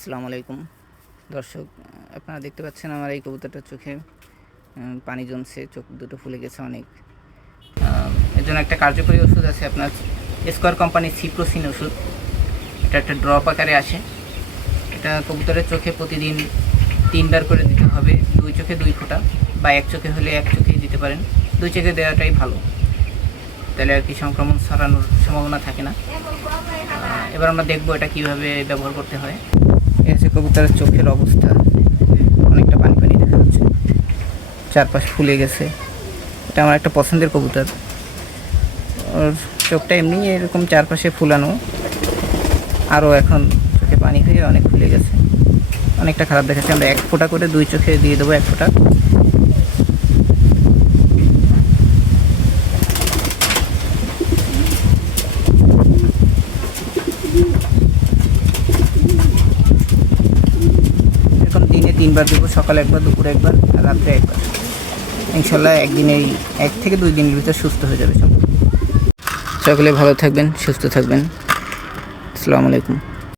আসসালামু আলাইকুম দর্শক, আপনারা দেখতে পাচ্ছেন আমার এই কবুতরটার চোখে পানি জমছে, চোখ দুটো ফুলে গেছে অনেক। এর জন্য একটা কার্যকরী ওষুধ আছে আপনার স্কোয়ার কোম্পানির সিপ্রোসিন ওষুধ। এটা একটা ড্রপ আকারে আসে। এটা কবুতরের চোখে প্রতিদিন 3বার করে দিতে হবে, 2 চোখে 2 ফোঁটা, বা 1 চোখে হলে 1 চোখেই দিতে পারেন। 2 চোখে দেওয়াটাই ভালো, তাহলে আর কি সংক্রমণ ছড়ানোর সম্ভাবনা থাকে না। এবার আমরা দেখবো এটা কীভাবে ব্যবহার করতে হয়। এই যে কবুতরের চোখের অবস্থা, অনেকটা পানি পানি দেখা যাচ্ছে, চারপাশ ফুলে গেছে। এটা আমার একটা পছন্দের কবুতর। ওর চোখটা এমনি এরকম চারপাশে ফুলানো, আরও এখন চোখে পানি হয়ে অনেক ফুলে গেছে, অনেকটা খারাপ দেখাচ্ছে। আমরা 1 ফোঁটা করে 2 চোখে দিয়ে দেবো, 1 ফোঁটা। এরকম দিনে 3বার দেবো, সকালে 1বার, দুপুরে 1বার, আর রাত্রে 1বার। ইনশাল্লাহ একদিনেই 1 থেকে 2 দিনের ভিতর সুস্থ হয়ে যাবে সব। সকলে ভালো থাকবেন, সুস্থ থাকবেন। আসসালামু আলাইকুম।